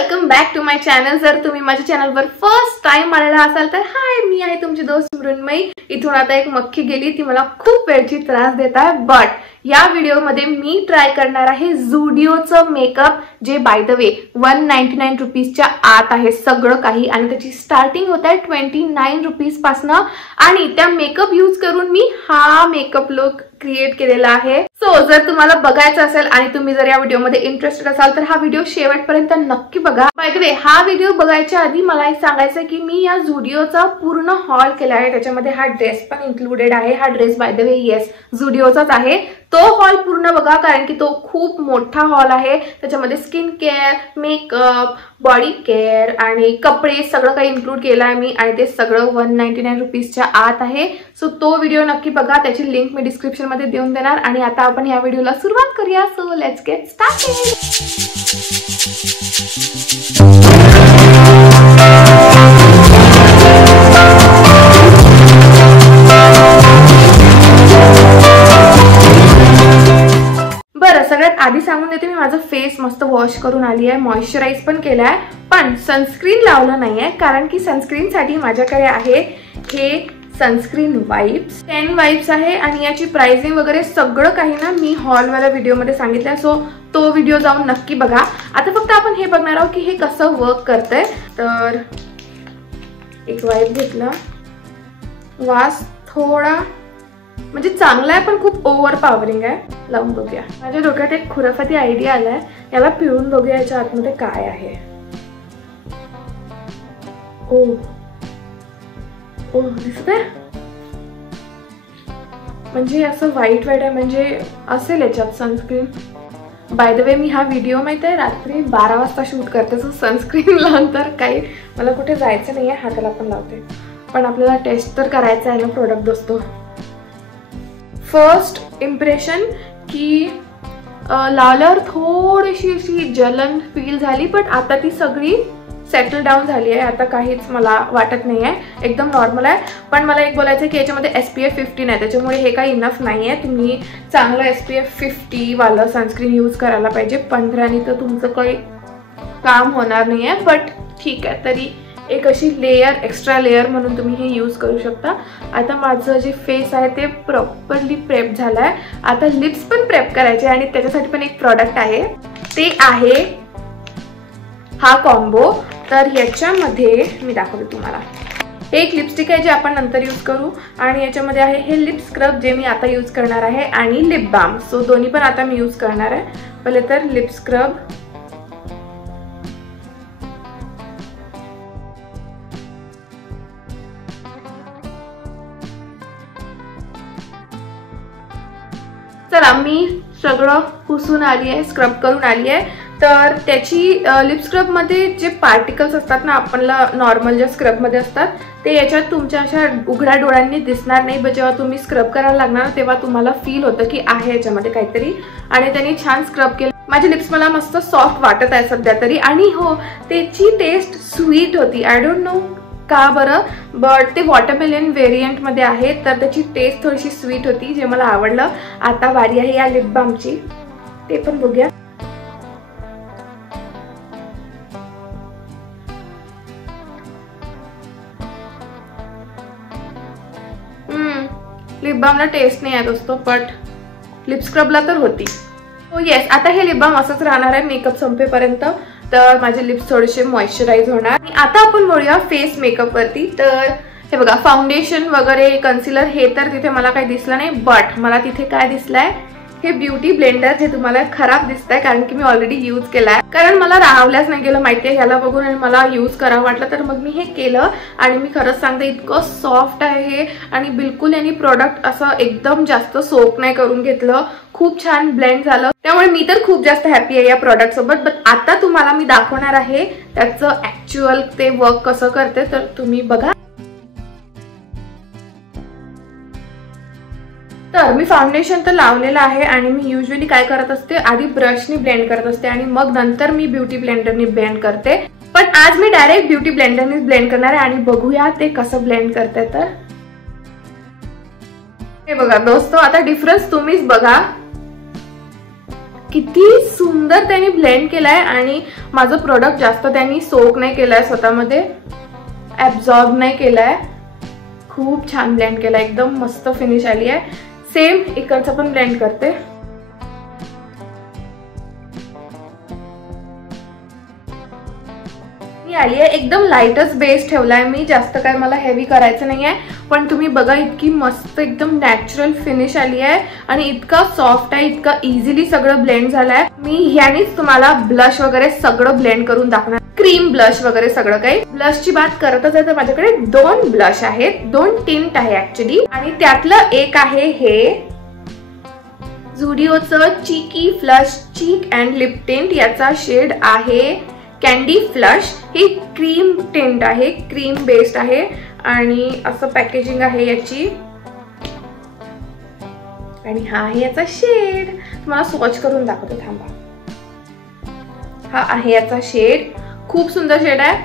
Welcome back to my channel. जर तुम्ही माझ्या चॅनलवर फर्स्ट टाइम आलेला असाल तर हाय, मी आहे तुमची दोस्त मृण्मयी। इथून आता एक मक्खी गेली, ती मला खूप वेळची त्रास देत आहे। बट या व्हिडिओमध्ये मी ट्राय करणार आहे झुडिओचं मेकअप, जे बाय द वे 199 रुपीजच्या आत आहे सगळं काही, आणि त्याची स्टार्टिंग होत आहे 29 रुपीज पासून। आणि त्या मेकअप यूज करून मी हा मेकअप लुक क्रिएट केलेला आहे। सो जर तुम्हाला बघायचं असेल आणि तुम्ही जर या व्हिडिओमध्ये इंटरेस्टेड असाल तर हा व्हिडिओ शेवटपर्यंत नक्की बघा। बाय द वे, हा व्हिडिओ बघायच्या आधी मला एक सांगायचं की मी या झुडिओचा पूर्ण हॉल केला आहे, त्याच्यामध्ये हा ड्रेस पण इन्क्लुडेड आहे। हा dress by the way yes झुडिओचाच आहे। तो हॉल पूर्ण बघा, कारण की तो खूप मोठा हॉल आहे। त्याच्यामध्ये skin care, makeup, body care आणि कपडे सगळं काही इन्क्लूड केलं आहे मी, आणि ते सगळं 199 रुपीजच्या आत आहे। सो तो व्हिडिओ नक्की बघा, त्याची लिंक मी डिस्क्रिप्शन मध्ये देऊन देणार। आणि आता आपण या व्हिडिओला सुरुवात करूया। So let's get started. सगळ्यात आधी सांगून देते, मी माझं फेस मस्त वॉश करून आली आहे, मॉइश्चराइज पण केलं आहे, पण सनस्क्रीन लावलं नाही आहे, कारण की सनस्क्रीन साठी माझ्याकडे आहे हे सनस्क्रीन वाइप्स 10 वाइप्स आहे, आणि याची प्राइसिंग वगैरे सगळं काही ना मी हॉलवाल्या व्हिडिओमध्ये सांगितलं। सो तो व्हिडिओ जाऊन नक्की बघा। आता फक्त आपण हे बघणार आहोत की हे कसं वर्क करतंय। तर एक वाइप घेतला, वास थोडा म्हणजे चांगला आहे पण खूप ओव्हर पॉवरिंग आहे, लावून बघूया। माझ्या डोक्यात एक खुराफाती आयडिया आलाय, याला पिळून बघूया याच्या आतमध्ये काय आहे। ओ ओ दिसतंय, म्हणजे असं व्हाईट व्हाईट आहे, म्हणजे असेल याच्यात सनस्क्रीन। बाय द वे, मी हा व्हिडिओ माहिती आहे रात्री 12 वाजता शूट करते, सो सनस्क्रीन लावून तर काही मला कुठे जायचं नाहीये, हाताला पण लावते, पण आपल्याला टेस्ट तर करायचं आहे ना प्रोडक्ट दोस्तो। फर्स्ट इम्प्रेशन की लावल्यावर थोडीशी अशी जलन फील झाली, पण आता ती सगळी सेटल डाऊन झाली आहे, आता काहीच मला वाटत नाही आहे, एकदम नॉर्मल आहे। पण मला एक बोलायचं की याच्यामध्ये SPF 15 आहे, त्याच्यामुळे हे काही इनफ नाही आहे। तुम्ही चांगलं SPF 50 वाला सनस्क्रीन यूज करायला पाहिजे, 15नी तर तुमचं काही काम होणार नाही आहे। बट ठीक आहे, तरी एक अशी लेयर, एक्स्ट्रा लेयर म्हणून तुम्ही हे यूज करू शकता। आता माझं जे फेस आहे ते प्रॉपरली प्रेप झालं आहे, आता लिप्स पण प्रेप करायचे, आणि त्याच्यासाठी पण एक प्रॉडक्ट आहे, ते आहे हा कॉम्बो। तर याच्यामध्ये मी दाखवते तुम्हाला, एक लिपस्टिक आहे जे आपण नंतर यूज करू, आणि याच्यामध्ये आहे हे लिप स्क्रब जे मी आता यूज करणार आहे, आणि लिप बाम। सो दोन्ही पण आता मी यूज करणार आहे। पहिले तर लिप स्क्रब, चला मी सगळं पुसून आली आहे, स्क्रब करून आली आहे। तर त्याची लिप स्क्रब मध्ये जे पार्टिकल्स असतात ना, आपल्याला नॉर्मल ज्या स्क्रब मध्ये असतात ते याच्यात तुमच्या अशा उघड्या डोळ्यांनी दिसणार नाही, पण जेव्हा तुम्ही स्क्रब करायला लागणार तेव्हा तुम्हाला फील होतं की आहे याच्यामध्ये काहीतरी, आणि त्यांनी छान स्क्रब केलं। माझे लिप्स मला मस्त सॉफ्ट वाटत आहे सध्या तरी, आणि हो त्याची टेस्ट स्वीट होती, आय डोंट नो का बरं, बट ते वॉटरमेलन व्हेरियंट मध्ये आहे, तर त्याची टेस्ट थोडीशी स्वीट होती, जे मला आवडलं। आता वारी आहे या लिप बामची, ते पण बघूया। लिप बामला टेस्ट नाही आहे दोस्तो, बट लिप स्क्रबला तर होती। हो येस, आता हे लिप बाम असंच राहणार आहे मेकअप संपेपर्यंत, तर माझे लिप्स थोडेसे मॉइश्चराइज होणार। आता आपण वळूया फेस मेकअप वरती। तर हे बघा, फाउंडेशन वगैरे कन्सिलर हे तर तिथे मला काही दिसलं नाही, बट मला तिथे काय दिसलंय, हे ब्युटी ब्लेंडर, जे तुम्हाला खराब दिसतंय कारण की मी ऑलरेडी यूज केलाय, कारण मला राहवल्याच नाही गेलं माहितीये ह्याला बघून, आणि मला यूज करावं वाटलं, तर मग मी हे केलं। आणि मी खरंच सांगते, इतकं सॉफ्ट आहे हे, आणि बिलकुल यांनी प्रोडक्ट असं एकदम जास्त सोप नाही करून घेतलं, खूप छान ब्लेंड झालं, त्यामुळे मी तर खूप जास्त हॅपी आहे या प्रोडक्ट सोबत। बट आता तुम्हाला मी दाखवणार आहे त्याचं ऍक्च्युअल ते वर्क कसं करते, तर तुम्ही बघा। तर मी फाउंडेशन तर लावलेलं आहे, आणि मी युजुअली काय करत असते, आधी ब्रशनी ब्लेंड करत असते आणि मग नंतर मी ब्युटी ब्लेंडरनी ब्लेंड करते, पण आज मी डायरेक्ट ब्युटी ब्लेंडरनी ब्लेंड करणार आहे, आणि बघूया ते कसं ब्लेंड करते। तर हे बघा दोस्तो, आता डिफरन्स तुम्हीच बघा, किती सुंदर त्यांनी ब्लेंड केलाय आणि माझं प्रोडक्ट जास्त त्यांनी सोक नाही केलाय, स्वतःमध्ये ऍब्झॉर्ब नाही केलाय. खूप छान ब्लेंड केलाय, एकदम मस्त फिनिश आली आहे. सेम इकडचं पण ब्लेंड करते. आली आहे एकदम लाईटच बेस ठेवलाय मी, जास्त काय मला हेवी करायचं नाही आहे. पण तुम्ही बघा इतकी मस्त एकदम नॅचरल फिनिश आली आहे आणि इतका सॉफ्ट आहे, इतका इझिली सगळं ब्लेंड झालंय. मी ह्यानीच तुम्हाला ब्लश वगैरे सगळं ब्लेंड करून दाखवणार, क्रीम ब्लश वगैरे सगळं काही. ब्लशची बात करतच आहे तर माझ्याकडे 2 ब्लश आहेत, 2 टिंट आहे ऍक्च्युली. आणि त्यातलं एक आहे हे झुडिओचं चिकी फ्लश चीक अँड लिप टिंट. याचा शेड आहे कॅन्डी फ्लश. ही क्रीम टिंट आहे, क्रीम बेस्ड आहे आणि असं पॅकेजिंग आहे याची. आणि हा आहे याचा शेड, तुम्हाला स्वॉच करून दाखवते थांबा. हा आहे याचा शेड, खूप सुंदर शेड आहे.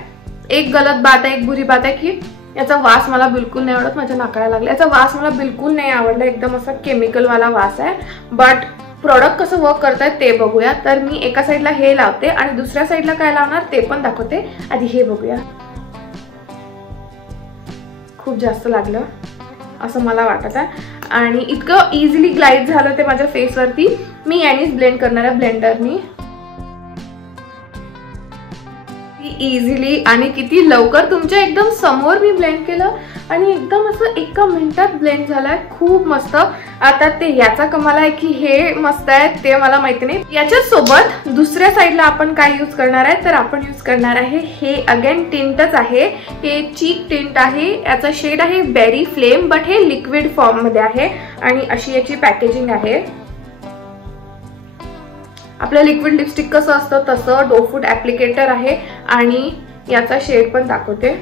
एक गलत बात आहे, एक बुरी बात आहे की याचा वास मला बिलकुल नाही आवडत, माझ्या नाकाला लागला. याचा वास मला बिलकुल नाही आवडला, एकदम असा केमिकल वाला वास आहे. बट प्रोडक्ट कसं वर्क करतायत ते बघूया. तर मी एका साईडला हे लावते आणि दुसऱ्या साईडला काय लावणार ते पण दाखवते. आधी हे बघूया. खूप जास्त लागलं असं मला वाटत आहे आणि इतकं इझिली ग्लाइड झालं ते माझ्या फेसवरती. मी यानीच ब्लेंड करणार आहे ब्लेंडरनी, इझिली आणि किती लवकर तुमच्या एकदम समोर मी ब्लेंड केलं आणि एकदम असं एका मिनिटात ब्लेंड झालाय. खूप मस्त. आता ते याचा कमाल आहे की हे मस्त आहे ते मला माहिती नाही. याच्या सोबत दुसऱ्या साईडला आपण काय यूज करणार आहे तर आपण यूज करणार आहे हे अगेन टिंटच आहे. हे चीक टिंट आहे, याचा शेड आहे बेरी फ्लेम, बट हे लिक्विड फॉर्म मध्ये आहे आणि अशी याची पॅकेजिंग आहे. आपलं लिक्विड लिपस्टिक कसं असतं तसं डो फूड ऍप्लिकेटर आहे आणि याचा शेड पण दाखवते.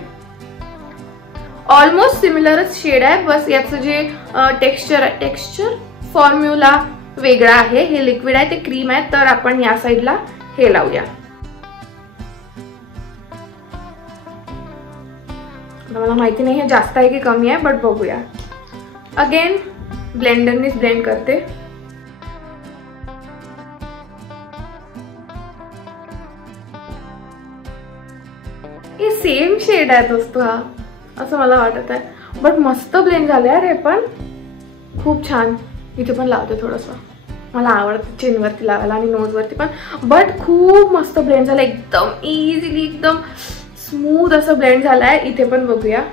ऑलमोस्ट सिमिलरच शेड आहे, बस याचं जे टेक्स्चर फॉर्म्युला वेगळा आहे. हे लिक्विड आहे, ते क्रीम आहे. तर आपण या साईडला हे लावूया. मला माहिती नाही हे जास्त आहे की कमी आहे, बट बघूया. अगेन ब्लेंडरनीच ब्लेंड करते. हे सेम शेड आहे दोस्तो, हा असं मला वाटत आहे. बट मस्त ब्लेंड झाले यार हे पण, खूप छान. इथे पण लावते थोडंसं, मला आवडतं चिनवरती लावायला आणि नोजवरती पण. बट खूप मस्त ब्लेंड झालं, एकदम इझिली एकदम स्मूथ असं ब्लेंड झालंय. इथे पण बघूया.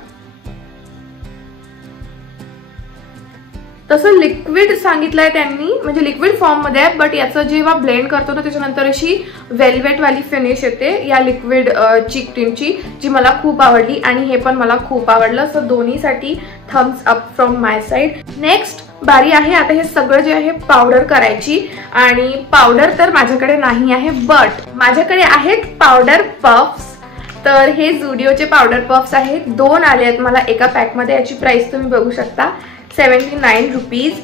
तसं लिक्विड सांगितलंय त्यांनी, म्हणजे लिक्विड फॉर्म मध्ये आहे. बट याचं जेव्हा ब्लेंड करतो ना त्याच्यानंतर अशी वेल्वेट वाली फिनिश येते या लिक्विड चीक टिंटची, जी मला खूप आवडली आणि हे पण मला खूप आवडलं. सो दोन्हीसाठी thumbs up from my side. Next बारी आहे आता हे सगळं जे आहे पावडर करायची. आणि पावडर तर माझ्याकडे नाही आहे, बट माझ्याकडे आहेत पावडर पफ्स. तर हे झुडिओचे पावडर पफ्स आहेत, 2 आले आहेत मला एका पॅक मध्ये. याची प्राइस तुम्ही बघू शकता 79 रुपीज.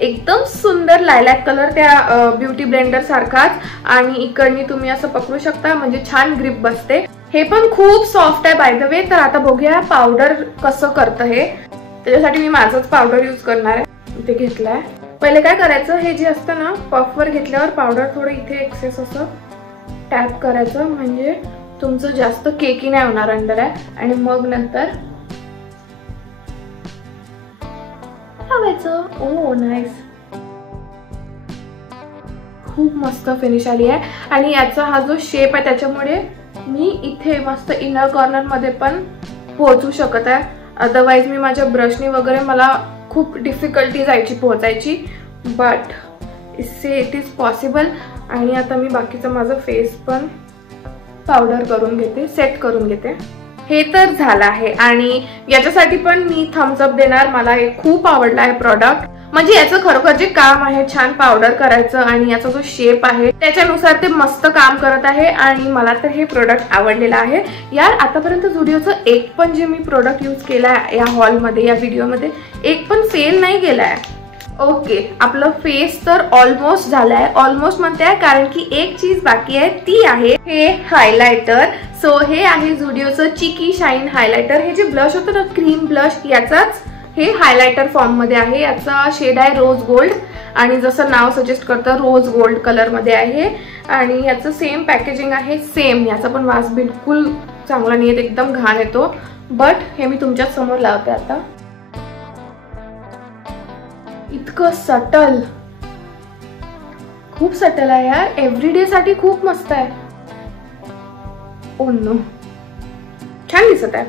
एकदम सुंदर लायलॅक कलर, त्या ब्युटी ब्लेंडर सारखाच. आणि इकडनी तुम्ही असं पकडू शकता, म्हणजे छान ग्रिप बसते. हे पण खूप सॉफ्ट आहे बाय द वे. तर आता बघूया पावडर कसं करतं हे. त्याच्यासाठी मी माझंच पावडर यूज करणार आहे. इथे घेतलाय. पहिले काय करायचं, हे जे असतं ना पफवर घेतल्यावर पावडर थोडं इथे एक्सेस असं टॅप करायचं, म्हणजे तुमचं जास्त केकी नाही होणार अंडर आहे. आणि मग नंतर लावायचं. ओ नाईस, खूप मस्त फिनिश आली आहे. आणि याचा हा जो शेप आहे त्याच्यामुळे मी इथे मस्त इनर कॉर्नर मध्ये पण पोहोचू शकत आहे. अदरवाइज मी माझ्या ब्रशनी वगैरे मला खूप डिफिकल्टी जायची पोहोचायची, बट इससे इट इज पॉसिबल. आणि आता मी बाकीचं माझं फेस पण पावडर करून घेते, सेट करून घेते. हे तर झालं आहे आणि याच्यासाठी पण मी थम्स अप देणार. मला हे खूप आवडलं आहे प्रॉडक्ट. म्हणजे याचं खरोखर जे काम आहे छान पावडर करायचं आणि याचा जो शेप आहे त्याच्यानुसार ते मस्त काम करत आहे. आणि मला तर हे प्रोडक्ट आवडलेलं आहे यार. आतापर्यंत झुडिओचं एक पण जे मी प्रोडक्ट यूज केलाय या हॉलमध्ये, या व्हिडिओमध्ये, एक पण फेल नाही गेलाय. ओके, आपलं फेस तर ऑलमोस्ट झालाय. ऑलमोस्ट म्हणते कारण की एक चीज बाकी आहे, ती आहे हे हायलायटर. सो हे आहे झुडिओचं चिकी शाईन हायलायटर. हे जे ब्लश होतं ना क्रीम ब्लश, याचाच हे हायलायटर फॉर्म मध्ये आहे. याचा शेड आहे रोज गोल्ड आणि जसं नाव सजेस्ट करतं रोज गोल्ड कलर मध्ये आहे आणि याचं सेम पॅकेजिंग आहे. सेम याचा पण वास बिलकुल चांगला नाही येत, एकदम घाण येतो. बट हे मी तुमच्या समोर लावते आता. इतकं सटल, खूप सटल आहे यार. एव्हरीडे साठी खूप मस्त आहे. ओ नो, छान दिसत आहे.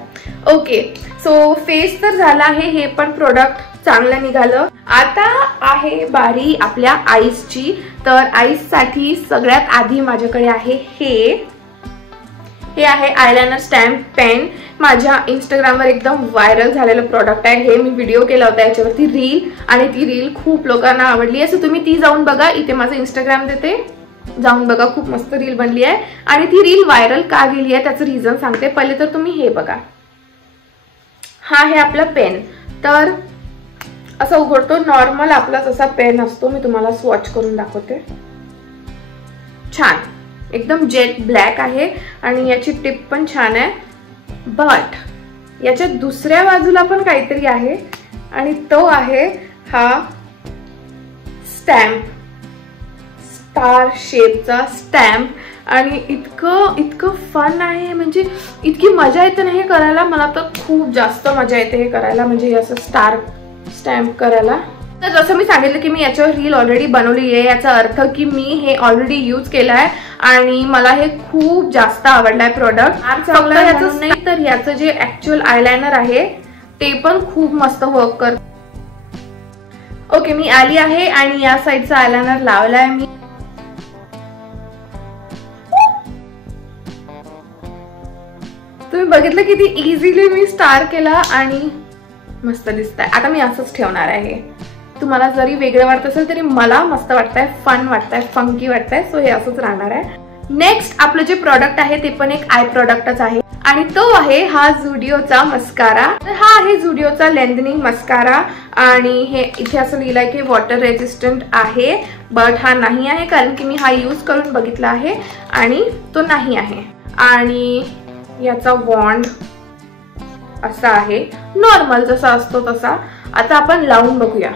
ओके, सो फेस तर झाला आहे, हे पण प्रोडक्ट चांगलं निघालं. आता आहे बारी आपल्या आईसची. तर आईस साठी सगळ्यात आधी माझ्याकडे आहे हे आहे आयलाइनर स्टॅम्प पेन. माझ्या इंस्टाग्रामवर एकदम व्हायरल झालेलं प्रोडक्ट आहे हे. मी व्हिडिओ केला होता याच्यावरती रील, आणि ती रील खूप लोकांना आवडली आहे. सो तुम्ही ती जाऊन बघा, इथे माझं इंस्टाग्राम देते, जाऊन बघा. खूप मस्त रील बनली आहे. आणि ती रील व्हायरल का गेली आहे त्याचं रिझन सांगते. पहिले तर तुम्ही हे बघा, हा आहे आपला पेन. तर असं उघडतो, नॉर्मल आपला जसा पेन असतो. मी तुम्हाला स्वॉच करून दाखवते. छान, एकदम जेट ब्लॅक आहे आणि याची टिप पण छान आहे. बट याच्या दुसऱ्या बाजूला पण काहीतरी आहे आणि तो आहे हा स्टॅम्प, स्टार शेपचा स्टॅम्प. आणि इतकं फन आहे, म्हणजे इतकी मजा येते ना हे करायला. मला तर खूप जास्त मजा येते हे करायला, म्हणजे हे असं स्टार स्टॅम्प करायला. तर जसं मी सांगितलं की मी याच्यावर रील ऑलरेडी बनवली आहे. याचा अर्थ की मी हे ऑलरेडी यूज केलं आहे आणि मला हे खूप जास्त आवडलंय प्रोडक्ट. चांगलं याचं नाही तर याचं जे ऍक्च्युअल आयलाइनर आहे ते पण खूप मस्त वर्क करतं. ओके, मी आली आहे आणि या साईडचा आयलाइनर लावलाय मी. तुम्ही बघितलं किती इझिली मी स्टार केला आणि मस्त दिसतंय. आता मी असंच ठेवणार आहे. तुम्हाला जरी वेगळं वाटत असेल तरी मला मस्त वाटतंय, फन वाटतंय, फंकी वाटतंय. सो हे असंच राहणार आहे. नेक्स्ट आपलं जे प्रोडक्ट आहे ते पण एक आय प्रोडक्टच आहे आणि तो आहे हा झुडिओचा मस्कारा. तर हा आहे झुडिओचा लेंथनिंग मस्कारा आणि हे इथे असं लिहिलंय की वॉटर रेजिस्टंट आहे. बट हा नाही आहे, कारण की मी हा यूज करून बघितला आहे आणि तो नाही आहे. आणि याचा वॉन्ड असा आहे, नॉर्मल जसा असतो तसा. आता आपण लावून बघूया.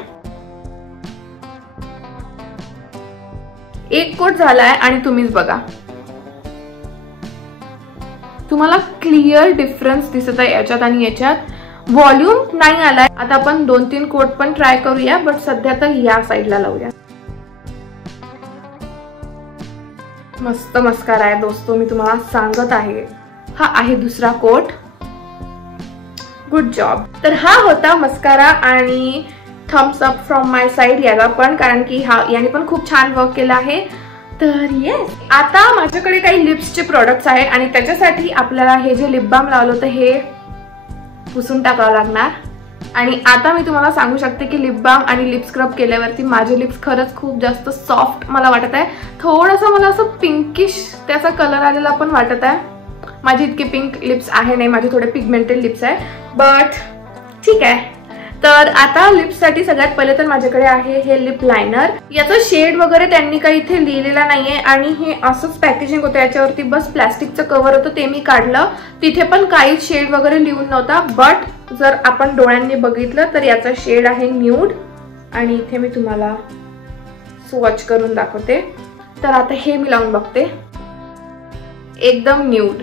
एक कोट झालाय आणि तुम्हीच बघा, तुम्हाला क्लिअर डिफरन्स दिसत आहे याच्यात आणि याच्यात. व्हॉल्यूम नाही आलाय. आता आपण 2-3 कोट पण ट्राय करूया, बट सध्या तर या साईडला लावूया. मस्त मस्कारा आहे दोस्तो, मी तुम्हाला सांगत आहे. हा आहे दुसरा कोट. Good job. तर हा होता मस्कारा आणि thumbs up from my side याला पण, कारण की हा याने पण खूप छान वर्क केला आहे. तर येस, आता माझ्याकडे काही लिप्सचे प्रोडक्ट्स आहेत आणि त्याच्यासाठी आपल्याला हे जे लिप बाम लावलं होतं हे पुसून टाकावं लागणार. आणि आता मी तुम्हाला सांगू शकते की लिप बाम आणि लिप स्क्रब केल्यावरती माझे लिप्स खरंच खूप जास्त सॉफ्ट मला वाटत आहे. थोडंसं मला असं पिंकिश त्याचा कलर आलेला पण वाटत आहे. माझी इतके पिंक लिप्स आहे नाही, माझे थोडे पिगमेंटेड लिप्स आहे, बट ठीक आहे. तर आता लिप्ससाठी सगळ्यात पहिले तर माझ्याकडे आहे हे लिप लायनर. याचं शेड वगैरे त्यांनी काही इथे लिहिलेला नाहीये आणि हे असंच पॅकेजिंग होतं. याच्यावरती बस प्लास्टिकचं कव्हर होतं, ते मी काढलं. तिथे पण काही शेड वगैरे लिहून नव्हता. बट जर आपण डोळ्यांनी बघितलं तर याचा शेड आहे न्यूड आणि इथे मी तुम्हाला स्वॉच करून दाखवते. तर आता हे मी लावून बघते. एकदम न्यूड,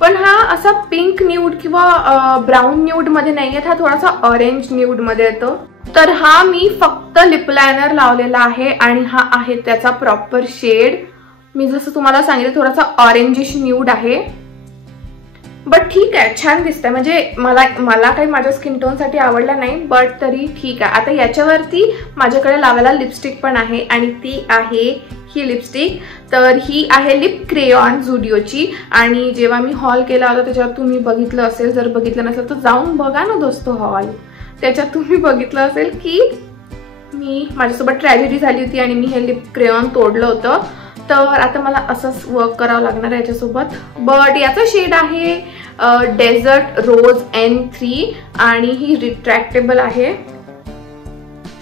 पण हा असा पिंक न्यूड किंवा ब्राऊन न्यूड मध्ये नाही येत. हा थोडासा ऑरेंज न्यूड मध्ये येतो. तर हा मी फक्त लिप लायनर लावलेला आहे आणि हा आहे त्याचा प्रॉपर शेड. मी जसं तुम्हाला सांगितलं थोडासा ऑरेंजिश न्यूड आहे, बट ठीक आहे, छान दिसतंय. म्हणजे मला काही माझ्या स्किन टोन साठी आवडला नाही, बट तरी ठीक आहे. आता याच्यावरती माझ्याकडे लावायला लिपस्टिक पण आहे आणि ती आहे ही लिपस्टिक. तर ही आहे लिप क्रेयॉन झुडिओची आणि जेव्हा मी हॉल केला होता त्याच्यावर तुम्ही बघितलं असेल, जर बघितलं नसेल तर जाऊन बघा ना दोस्तो हॉल. त्याच्यात तुम्ही बघितलं असेल की माझ्यासोबत ट्रॅजेडी झाली होती आणि मी हे लिप क्रेयॉन तोडलं होतं. तर आता मला असंच वर्क करावं लागणार आहे याच्यासोबत. बट याचा शेड आहे डेझर्ट रोज N3 आणि ही रिट्रॅक्टेबल आहे.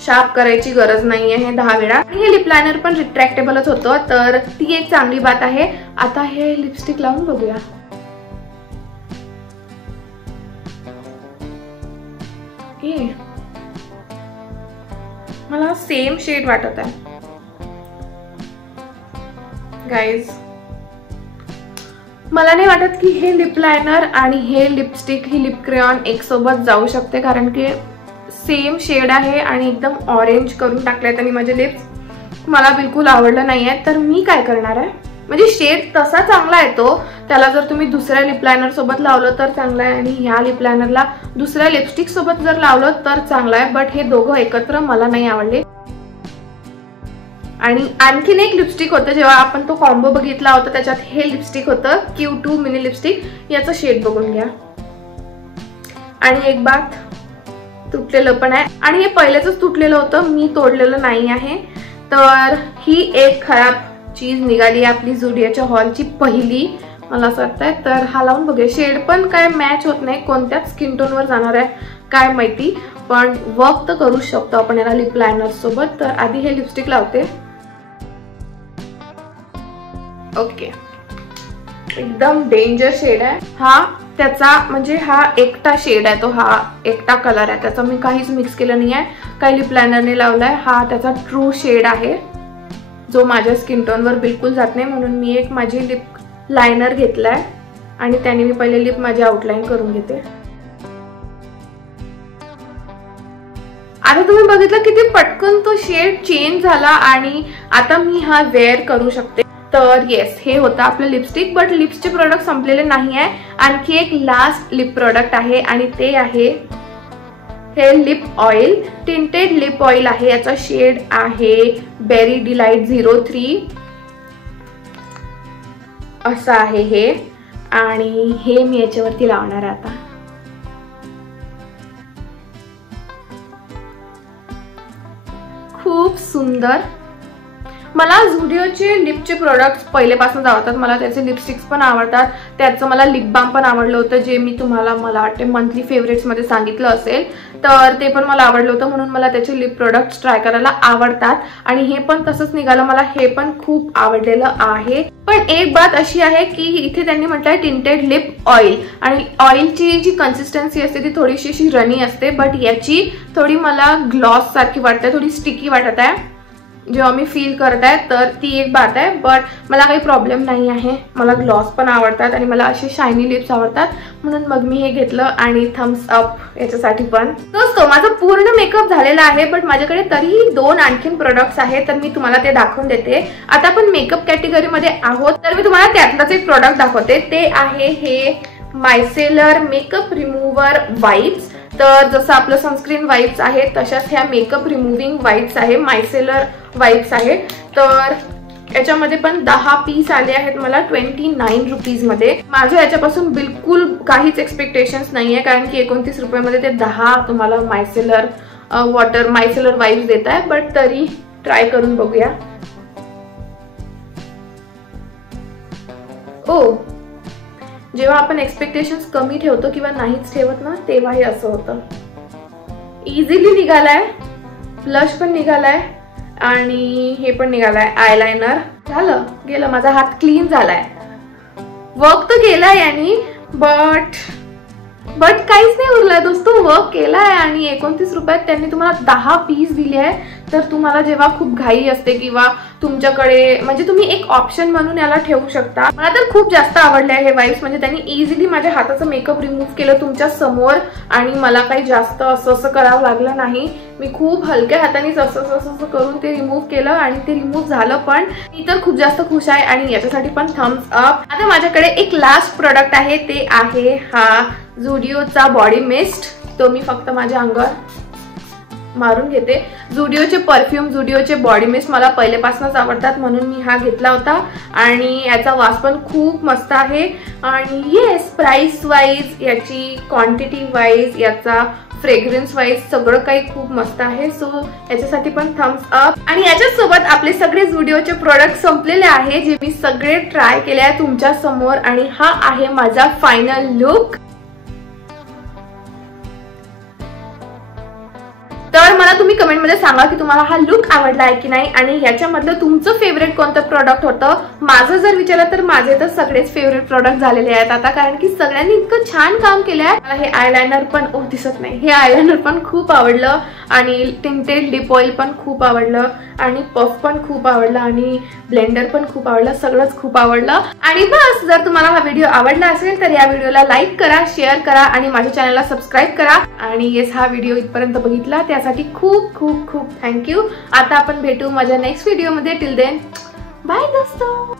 शार्प करायची गरज नाही आहे 10 वेळा. आणि हे लिप लायनर पण रिट्रॅक्टेबलच होतं, तर ती एक चांगली बात आहे. आता हे लिपस्टिक लावून बघूया. मला सेम शेड वाटत आहे गाइज. मला नाही वाटत की हे लिप लायनर आणि हे लिपस्टिक ही लिप क्रेयॉन एक सोबत जाऊ शकते, कारण की सेम शेड आहे आणि एकदम ऑरेंज करून टाकले त्यांनी माझे लिप्स. मला बिलकुल आवडलं नाहीये. तर मी काय करणार आहे, म्हणजे शेड तसा चांगला येतो, त्याला जर तुम्ही दुसऱ्या लिप लायनर सोबत लावलं तर चांगलं आहे आणि ह्या लिप लायनरला दुसऱ्या लिपस्टिक सोबत जर लावलं तर चांगलं आहे. बट हे दोघं एकत्र मला नाही आवडले. आणि आणखीन एक लिपस्टिक होतं, जेव्हा आपण तो कॉम्बो बघितला होता त्याच्यात हे लिपस्टिक होतं Q2 मिनी लिपस्टिक. याचं शेड बघून घ्या. आणि एक बात, तुटलेलं पण आहे आणि हे पहिलेच तुटलेलं होतं, मी तोडलेलं नाही आहे. तर ही एक खराब चीज निघाली आपली झुडिओच्या हॉलची पहिली, मला असं वाटतंय. तर हा लावून बघूया. शेड पण काय मॅच होत नाही, कोणत्याच स्किन टोनवर जाणार आहे काय माहिती, पण वर्क तर करू शकतो आपण याला लिप लायनर सोबत. तर आधी हे लिपस्टिक लावते. ओके, एकदम डेंजर शेड आहे हा. त्याचा म्हणजे हा एकटा शेड आहे, तो हा एकटा कलर आहे, त्याचा मी काहीच मिक्स केलं नाही आहे, काही लिप लायनरने लावलाय. हा त्याचा ट्रू शेड आहे जो माझ्या स्किन टोनवर बिलकुल जात नाही. म्हणून मी एक माझी लिप लायनर घेतलाय आणि त्याने मी पहिले लिप माझी आउटलाईन करून घेते. आता तुम्ही बघितलं किती पटकन तो शेड चेंज झाला आणि आता मी हा वेअर करू शकते. तर येस, हे होतं आपलं लिपस्टिक. बट लिप्सचे प्रोडक्ट संपलेले नाही आहे. आणखी एक लास्ट लिप प्रोडक्ट आहे आणि ते आहे हे lip oil. Tinted lip oil आहे. याचा शेड आहे बेरी डिलाइट 03 असं आहे हे. आणि हे मी याच्यावरती लावणार आहे आता. खूप सुंदर. मला झुडिओचे लिपचे प्रोडक्ट्स पहिलेपासून आवडतात. मला त्याचे लिपस्टिक्स पण आवडतात. त्याचं मला लिप बाम पण आवडलं होतं, जे मी तुम्हाला मला वाटते मंथली फेवरेट्स मध्ये सांगितलं असेल. तर ते पण मला आवडलं होतं, म्हणून मला त्याचे लिप प्रोडक्ट्स ट्राय करायला आवडतात. आणि हे पण तसंच निघालं, मला हे पण खूप आवडलेलं आहे. पण एक बात अशी आहे की इथे त्यांनी म्हटलंय टिंटेड लिप ऑइल, आणि ऑइलची जी कन्सिस्टन्सी असते ती थोडीशी अशी रनी असते. बट याची थोडी मला ग्लॉस सारखी वाटते, थोडी स्टिकी वाटत आहे जेव्हा मी फील करत आहे. तर ती एक बात आहे. बट मला काही प्रॉब्लेम नाही आहे. मला ग्लॉस पण आवडतात आणि मला असे शायनी लिप्स आवडतात, म्हणून मग मी हे घेतलं. आणि थम्स अप याच्यासाठी पण. दोस्तो, माझा पूर्ण मेकअप झालेला आहे, बट माझ्याकडे तरीही 2 आणखीन प्रोडक्ट्स आहेत, तर मी तुम्हाला ते दाखवून देते. आता आपण मेकअप कॅटेगरीमध्ये आहोत, तर मी तुम्हाला त्यातलाच एक प्रोडक्ट दाखवते. ते आहे हे मायसेलर मेकअप रिमूव्हर वाइप्स. तर जसं आपलं सनस्क्रीन वाइप्स आहे तशाच ह्या मेकअप रिमूव्हिंग वाइप्स आहे, मायसेलर वाइप्स आहे. तर याच्यामध्ये पण 10 पीस आले आहेत मला 29 रुपीज मध्ये. माझ्या याच्यापासून बिलकुल काहीच एक्सपेक्टेशन्स नाहीये, कारण की 29 रुपयामध्ये ते 10 तुम्हाला मायसेलर वाइप्स देत आहे. बट तरी ट्राय करून बघूया. जेव्हा आपण एक्सपेक्टेशन्स कमी ठेवतो किंवा नाहीच ठेवत ना, तेव्हा हे असं होतं. इझिली निघालाय, ब्लश पण निघालाय आणि हे पण निघालाय आयलाइनर. झालं गेलं, माझा हात क्लीन झालाय. वर्क तर केलाय यांनी, बट काहीच नाही उरलंय दोस्तो. वर्क केलाय आणि 29 रुपयात त्यांनी तुम्हाला 10 पीस दिले आहे. तर तुम्हाला जेव्हा खूप घाई असते किंवा तुमच्याकडे, म्हणजे तुम्ही एक ऑप्शन म्हणून याला ठेवू शकता. मला तर खूप जास्त आवडले हे वाइप्स. म्हणजे त्यांनी इझिली माझ्या हाताचं मेकअप रिमूव्ह केलं तुमच्या समोर आणि मला काही जास्त असं करावं लागलं नाही. मी खूप हलक्या हातानेच असं करून ते रिमूव्ह केलं आणि ते रिमूव्ह झालं पण. मी तर खूप जास्त खुश आहे आणि याच्यासाठी पण थम्स अप. आता माझ्याकडे एक लास्ट प्रोडक्ट आहे, ते आहे हा झुडिओचा बॉडी मिस्ट. तो मी फक्त माझ्या अंगावर मारून घेते. झुडिओचे परफ्यूम, झुडिओचे बॉडी मिस्ट मला पहिलेपासूनच आवडतात, म्हणून मी हा घेतला होता. आणि याचा वास पण खूप मस्त आहे. आणि येस, प्राइस वाईज, याची क्वांटिटी वाईज, याचा फ्रेग्रन्स वाईज सगळं काही खूप मस्त आहे. सो याच्यासाठी पण थम्स अप. आणि याच्याच सोबत आपले सगळे झुडिओचे प्रोडक्ट संपलेले आहे, जे मी सगळे ट्राय केले आहे तुमच्या समोर. आणि हा आहे माझा फायनल लुक. तर तर मला तुम्ही कमेंटमध्ये सांगा की तुम्हाला हा लुक आवडला आहे की नाही आणि याच्यामधलं तुमचं फेवरेट कोणतं प्रोडक्ट होतं. माझं जर विचारलं तर माझे तर सगळेच फेवरेट प्रोडक्ट झालेले आहेत आता, कारण की सगळ्यांनी इतकं छान काम केलं आहे. मला हे आयलायनर पण दिसत नाही, हे आयलायनर पण खूप आवडलं आणि टिंटेड लिप ऑइल पण खूप आवडलं आणि पफ पण खूप आवडलं आणि ब्लेंडर पण खूप आवडलं, सगळंच खूप आवडलं. आणि बस, जर तुम्हाला हा व्हिडिओ आवडला असेल तर या व्हिडिओला लाईक करा, शेअर करा आणि माझ्या चॅनलला सबस्क्राईब करा. आणि येस, हा व्हिडिओ इथपर्यंत बघितला त्यासाठी खूप खूप खूप थँक्यू. आता आपण भेटू माझ्या नेक्स्ट व्हिडिओमध्ये. टिल देन बाय दोस्तों.